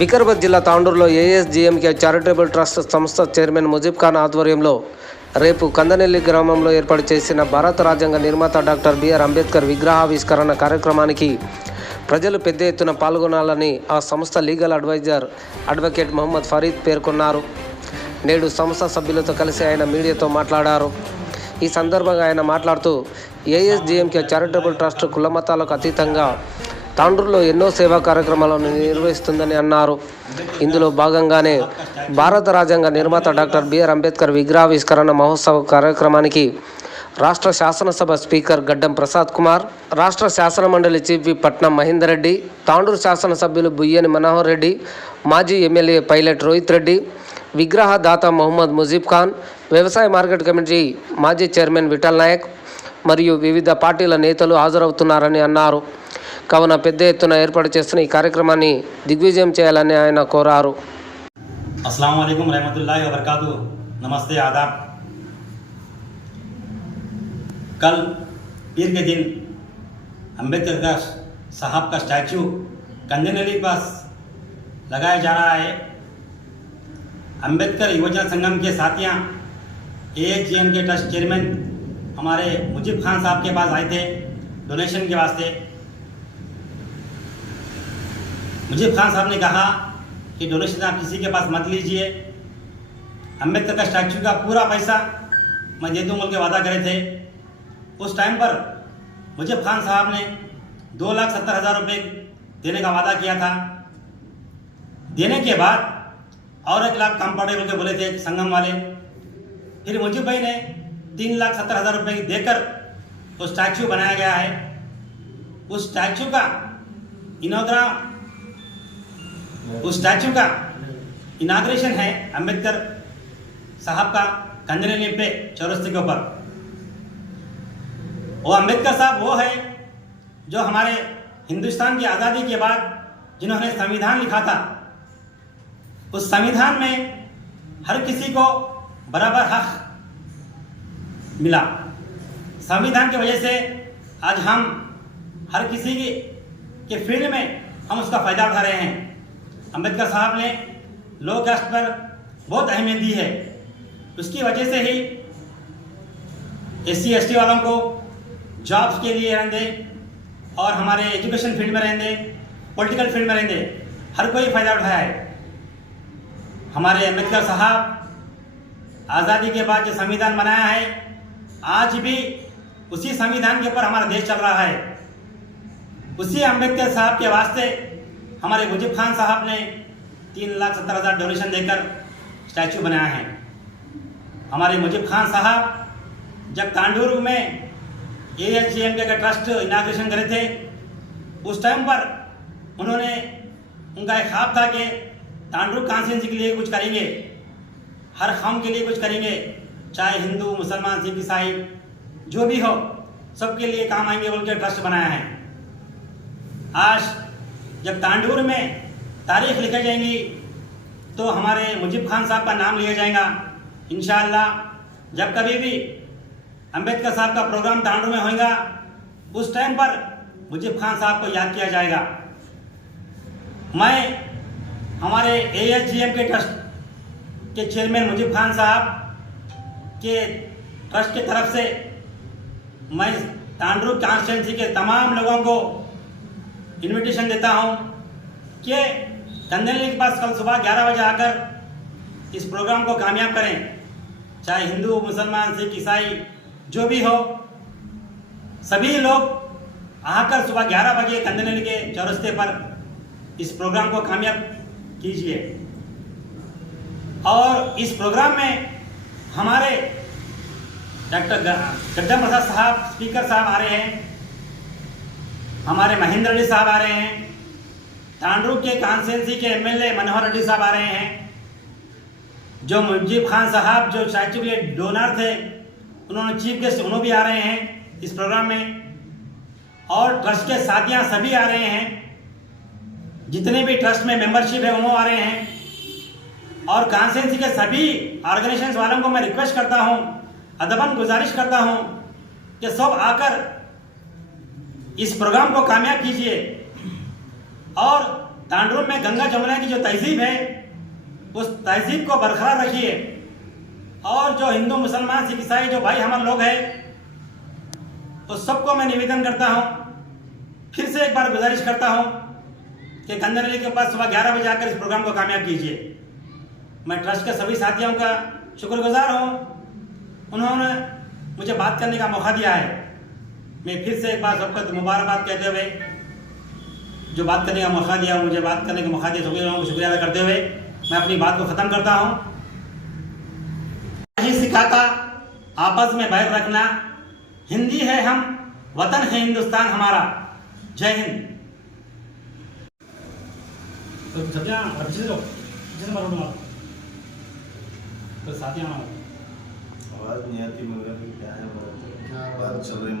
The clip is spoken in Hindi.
వికారాబాద్ జిల్లా తాండూరులో ఏఎస్జీఎంకే చారిటబుల్ ట్రస్ట్ సంస్థ చైర్మన్ ముజీబ్ ఖాన్ ఆధ్వర్యంలో రేపు కందనెల్లి గ్రామంలో ఏర్పాటు చేసిన భారత రాజ్యాంగ నిర్మాత డాక్టర్ బిఆర్ అంబేద్కర్ విగ్రహావిష్కరణ కార్యక్రమానికి ప్రజలు పెద్ద ఎత్తున పాల్గొనాలని ఆ సంస్థ legal adviser advocate Mohammed Farid పేర్కొన్నారు. నేడు సంస్థ సభ్యులతో కలిసి ఆయన మీడియాతో మాట్లాడారు. ఈ సందర్భంగా ఆయన మాట్లాడుతూ ఏఎస్జీఎంకే చారిటబుల్ ట్రస్ట్ కులమతాలకు అతీతంగా తాండూరులో ఎన్నో సేవా కార్యక్రమాలను నిర్వహిస్తుందని అన్నారు. ఇందులో భాగంగానే భారత రాజ్యాంగ నిర్మాత డాక్టర్ బిఆర్ అంబేద్కర్ విగ్రహావిష్కరణ మహోత్సవ కార్యక్రమానికి రాష్ట్ర శాసనసభ స్పీకర్ గడ్డం ప్రసాద్ కుమార్, రాష్ట్ర శాసనమండలి చీఫ్ విప్ పట్నం మహేందర్ రెడ్డి, తాండూరు శాసనసభ్యులు బుయ్యని మనోహర్ రెడ్డి, మాజీ ఎమ్మెల్యే పైలట్ రోహిత్ రెడ్డి, విగ్రహదాత మొహమ్మద్ ముజీబ్ ఖాన్, వ్యవసాయ మార్కెట్ కమిటీ మాజీ చైర్మన్ విఠల్ నాయక్ మరియు వివిధ పార్టీల నేతలు హాజరవుతున్నారని అన్నారు. కావున పెద్ద ఎత్తున ఏర్పాటు చేస్తున్న ఈ కార్యక్రమాన్ని దిగ్విజయం చేయాలని ఆయన కోరారు. अस्सलाम वालेकुम रहमतुल्लाहि व बरकातुहू। नमस्ते, आदाब। कल पीर के दिन अंबेडकर का साहब का स्टैचू कंदनली पास लगाया जा रहा है। अंबेडकर युवजन संगम के साथियाँ एएचजीएम के ट्रस्ट चेयरमैन हमारे मुजीब खान साहब के पास आए थे डोनेशन के वास्ते। मुजीब खान साहब ने कहा कि डोनेशन आप किसी के पास मत लीजिए, अंबेडकर का स्टैचू का पूरा पैसा मैं दे दूँ बोल के वादा करे थे। उस टाइम पर मुजीब खान साहब ने 2,70,000 रुपये देने का वादा किया था। देने के बाद और 1 लाख कम पड़े बोल के बोले थे संगम वाले। फिर मुजीब भाई ने 3,70,000 रुपये देकर वो स्टैचू बनाया गया है। उस स्टैचू का इनाग्रेशन है अंबेडकर साहब का कंदनली पे चौरस्ते के ऊपर। वो अंबेडकर साहब वो है जो हमारे हिंदुस्तान की आज़ादी के बाद जिन्होंने संविधान लिखा था। उस संविधान में हर किसी को बराबर हक मिला। संविधान की वजह से आज हम हर किसी के फील्ड में हम उसका फ़ायदा उठा रहे हैं। अंबेडकर साहब ने लोक कास्ट पर बहुत अहमियत दी है। उसकी वजह से ही SC ST वालों को जॉब्स के लिए रहने, और हमारे एजुकेशन फील्ड में रहने, पॉलिटिकल फील्ड में रहने, हर कोई फ़ायदा उठाया है। हमारे अंबेडकर साहब आज़ादी के बाद जो संविधान बनाया है, आज भी उसी संविधान के ऊपर हमारा देश चल रहा है। उसी अंबेडकर साहब के वास्ते हमारे मुजीब खान साहब ने 3,70,000 डोनेशन देकर स्टैचू बनाया है। हमारे मुजीब खान साहब जब तांडूर में एएचजीएमके का ट्रस्ट इनाग्रेशन करे थे, उस टाइम पर उन्होंने उनका एक ख्वाब था कि तांडूर कॉन्स्टिट्यूंसी के लिए कुछ करेंगे, हर कौम के लिए कुछ करेंगे, चाहे हिंदू मुसलमान सिख ईसाई जो भी हो सबके लिए काम आएंगे बोल के ट्रस्ट बनाया है। आज जब तांडूर में तारीख लिखी जाएंगी तो हमारे मुजीब खान साहब का नाम लिया जाएगा। इंशाअल्लाह जब कभी भी अंबेडकर साहब का प्रोग्राम तांडूर में होगा, उस टाइम पर मुजीब खान साहब को याद किया जाएगा। मैं हमारे एएचजीएम के ट्रस्ट के चेयरमैन मुजीब खान साहब के ट्रस्ट की तरफ से मैं तांडूर कॉन्स्टिट्यूंसी के तमाम लोगों को इनविटेशन देता हूं कि कंदनली के पास कल सुबह 11 बजे आकर इस प्रोग्राम को कामयाब करें। चाहे हिंदू मुसलमान सिख ईसाई जो भी हो, सभी लोग आकर सुबह 11 बजे कंदनली के चौरस्ते पर इस प्रोग्राम को कामयाब कीजिए। और इस प्रोग्राम में हमारे डॉक्टर गड्डम प्रसाद साहब स्पीकर साहब आ रहे हैं, हमारे महेंद्र रेड्डी साहब आ रहे हैं, तांडूर के कॉन्स्टिट्यूंसी के एमएलए मनोहर रेड्डी साहब आ रहे हैं, जो मुजीब खान साहब जो स्टैचू के डोनर थे उन्होंने चीफ गेस्ट उन्होंने भी आ रहे हैं इस प्रोग्राम में, और ट्रस्ट के साथियाँ सभी आ रहे हैं, जितने भी ट्रस्ट में मेंबरशिप है वो आ रहे हैं। और कॉन्स्टिट्यूंसी के सभी ऑर्गेनाइजेशन वालों को मैं रिक्वेस्ट करता हूँ, अदबन गुजारिश करता हूँ कि सब आकर इस प्रोग्राम को कामयाब कीजिए। और तांडुल में गंगा जमुना की जो तहजीब है उस तहजीब को बरकरार रखिए। और जो हिंदू मुसलमान सिख ईसाई जो भाई हमारे लोग हैं उस सबको मैं निवेदन करता हूँ, फिर से एक बार गुजारिश करता हूँ कि गंगा नदी के पास सुबह 11 बजे आकर इस प्रोग्राम को कामयाब कीजिए। मैं ट्रस्ट के सभी साथियों का शुक्रगुजार हूँ, उन्होंने मुझे बात करने का मौका दिया है। मैं फिर से एक बार सबको मुबारकबाद कहते हुए, जो बात करने का मौका दिया, मुझे बात करने का मौका दिया, सभी लोगों को शुक्रिया अदा करते हुए मैं अपनी बात को ख़त्म करता हूँ। ही सिखाता आपस में बैर रखना, हिंदी है हम, वतन है हिंदुस्तान हमारा। जय हिंद। तो सत्या जिस मारो तो साथियाँ आवाज नहीं आती मगर क्या है बात चल रही है।